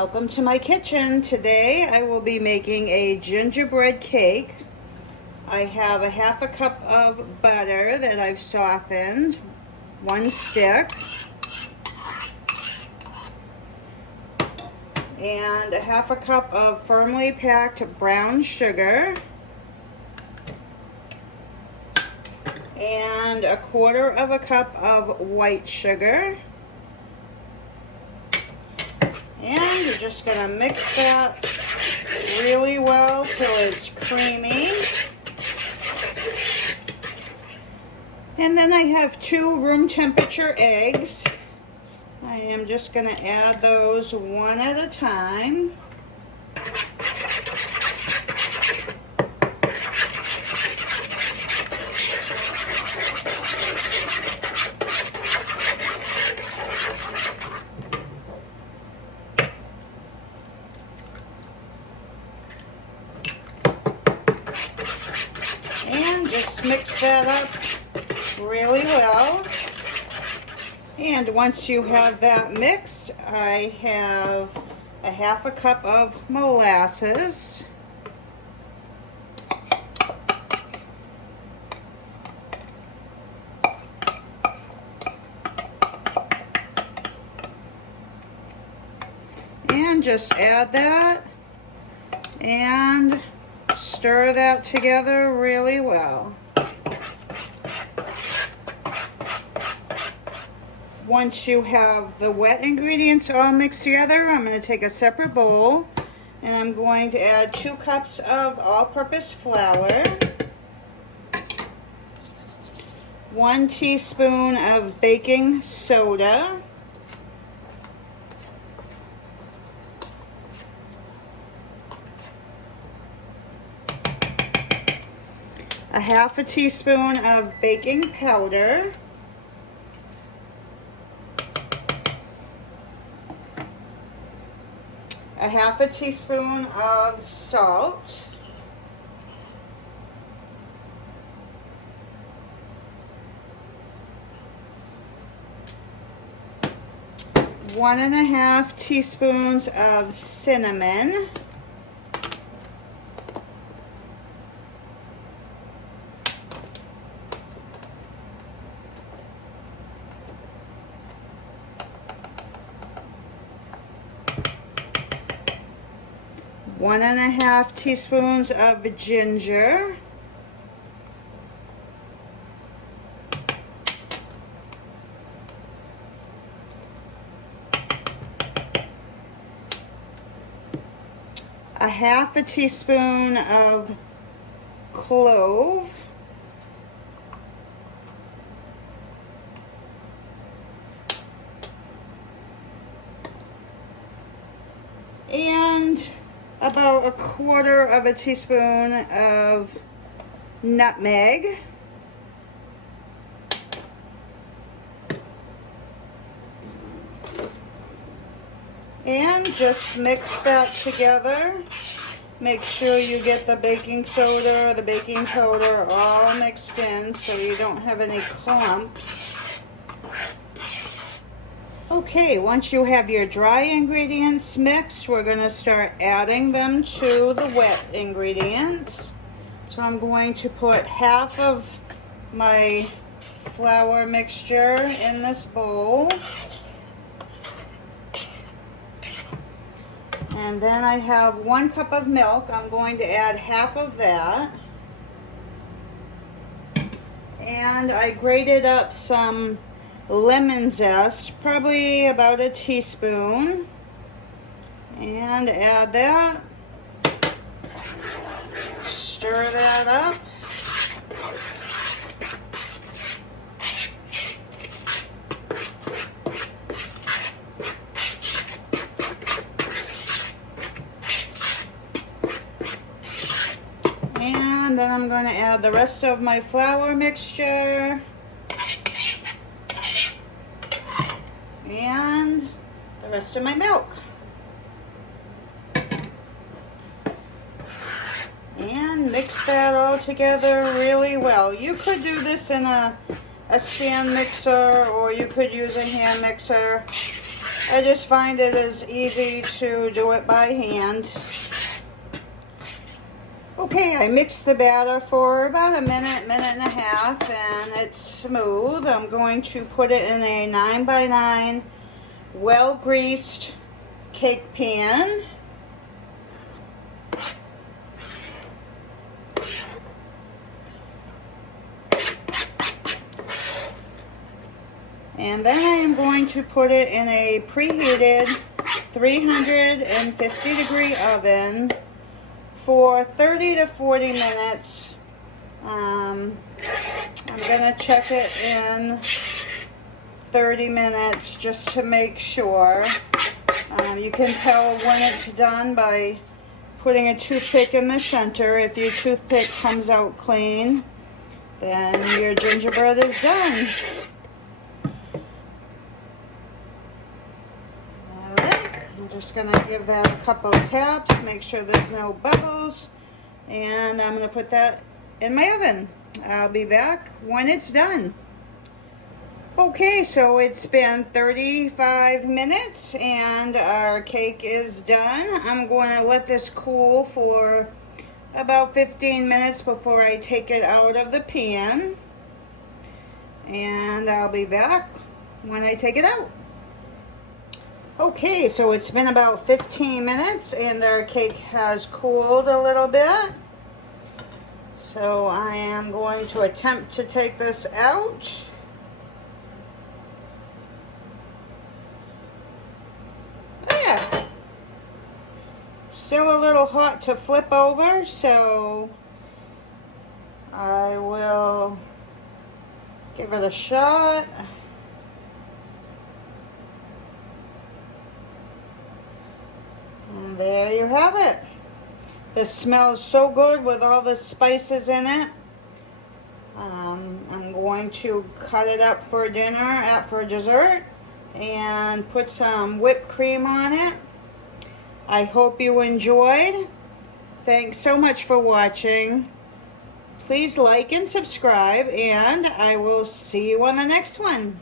Welcome to my kitchen. Today I will be making a gingerbread cake. I have a half a cup of butter that I've softened, 1 stick, and a half a cup of firmly packed brown sugar, and a 1/4 of a cup of white sugar. And you're just going to mix that really well till it's creamy. And then I have 2 room temperature eggs. I am just going to add those one at a time. And just mix that up really well. And once you have that mixed, I have a half a cup of molasses. And just add that and stir that together really well. Once you have the wet ingredients all mixed together, I'm going to take a separate bowl and I'm going to add 2 cups of all-purpose flour, 1 teaspoon of baking soda, a half a teaspoon of baking powder, a half a teaspoon of salt, one and a half teaspoons of cinnamon, one and a half teaspoons of ginger, a half a teaspoon of clove, and about a 1/4 of a teaspoon of nutmeg. And just mix that together. Make sure you get the baking soda or the baking powder all mixed in so you don't have any clumps. Okay, once you have your dry ingredients mixed, we're going to start adding them to the wet ingredients. So I'm going to put half of my flour mixture in this bowl. And then I have 1 cup of milk. I'm going to add half of that. And I grated up some lemon zest, probably about a teaspoon, and add that, stir that up, and then I'm going to add the rest of my flour mixture and the rest of my milk. And mix that all together really well. You could do this in a stand mixer, or you could use a hand mixer. I just find it is easy to do it by hand. Okay, I mixed the batter for about a minute, minute and a half, and it's smooth. I'm going to put it in a 9x9 well-greased cake pan. And then I am going to put it in a preheated 350 degree oven for 30 to 40 minutes. I'm going to check it in 30 minutes just to make sure. You can tell when it's done by putting a toothpick in the center. If your toothpick comes out clean, then your gingerbread is done. I'm just going to give that a couple of taps, make sure there's no bubbles, and I'm going to put that in my oven. I'll be back when it's done. Okay, so it's been 35 minutes and our cake is done. I'm going to let this cool for about 15 minutes before I take it out of the pan. And I'll be back when I take it out. Okay, so it's been about 15 minutes and our cake has cooled a little bit. So I am going to attempt to take this out. Yeah. Still a little hot to flip over, so I will give it a shot. And there you have it. This smells so good with all the spices in it. I'm going to cut it up for dinner, for dessert, and put some whipped cream on it. I hope you enjoyed. Thanks so much for watching. Please like and subscribe, and I will see you on the next one.